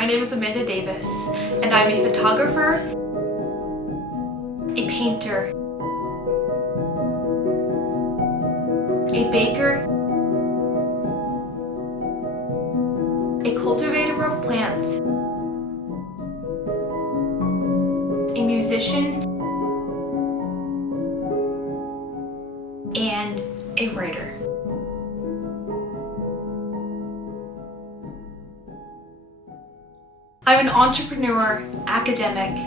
my name is Amanda Davis, and I'm a photographer, a painter, a baker, a cultivator of plants, a musician, and a writer. I'm an entrepreneur, academic,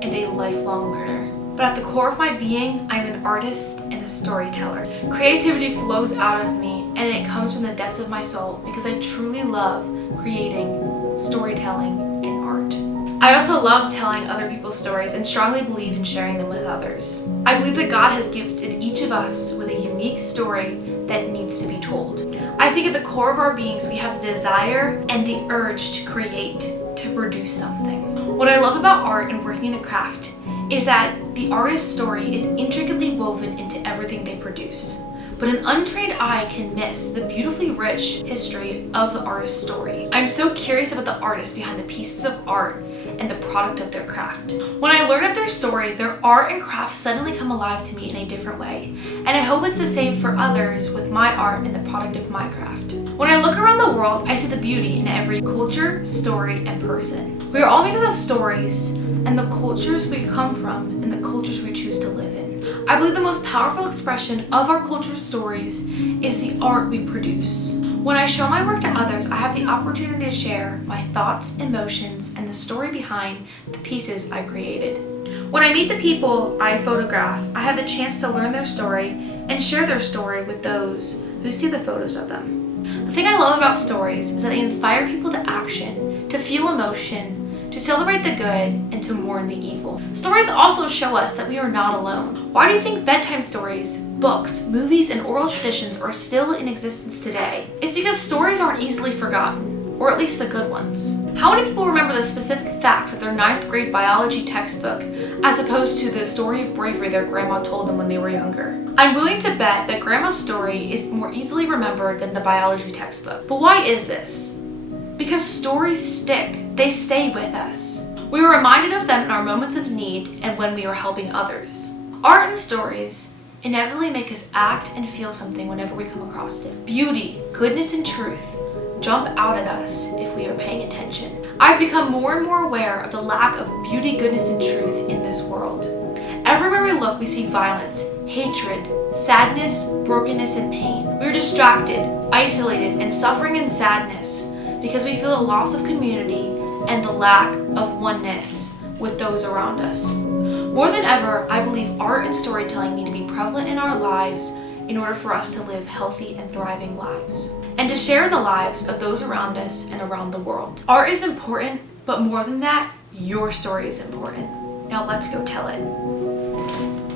and a lifelong learner. But at the core of my being, I'm an artist and a storyteller. Creativity flows out of me, and it comes from the depths of my soul because I truly love creating, storytelling, and art. I also love telling other people's stories and strongly believe in sharing them with others. I believe that God has gifted each of us with a unique story that needs to be told. I think at the core of our beings, we have the desire and the urge to create, to produce something. What I love about art and working in a craft is that the artist's story is intricately woven into everything they produce. But an untrained eye can miss the beautifully rich history of the artist's story. I'm so curious about the artist behind the pieces of art and the product of their craft. When I learn of their story, their art and craft suddenly come alive to me in a different way. And I hope it's the same for others with my art and the product of my craft. When I look around the world, I see the beauty in every culture, story, and person. We are all made up of stories and the cultures we come from and the cultures we choose to live in. I believe the most powerful expression of our culture's stories is the art we produce. When I show my work to others, I have the opportunity to share my thoughts, emotions, and the story behind the pieces I created. When I meet the people I photograph, I have the chance to learn their story and share their story with those who see the photos of them. The thing I love about stories is that they inspire people to action, to feel emotion, to celebrate the good, and to mourn the evil. Stories also show us that we are not alone. Why do you think bedtime stories, books, movies, and oral traditions are still in existence today? It's because stories aren't easily forgotten, or at least the good ones. How many people remember the specific facts of their 9th grade biology textbook as opposed to the story of bravery their grandma told them when they were younger? I'm willing to bet that grandma's story is more easily remembered than the biology textbook. But why is this? Because stories stick. They stay with us. We are reminded of them in our moments of need and when we are helping others. Art and stories inevitably make us act and feel something whenever we come across it. Beauty, goodness, and truth jump out at us if we are paying attention. I've become more and more aware of the lack of beauty, goodness, and truth in this world. Everywhere we look, we see violence, hatred, sadness, brokenness, and pain. We are distracted, isolated, and suffering in sadness because we feel a loss of community and the lack of oneness with those around us. More than ever, I believe art and storytelling need to be prevalent in our lives in order for us to live healthy and thriving lives, and to share the lives of those around us and around the world. Art is important, but more than that, your story is important. Now let's go tell it.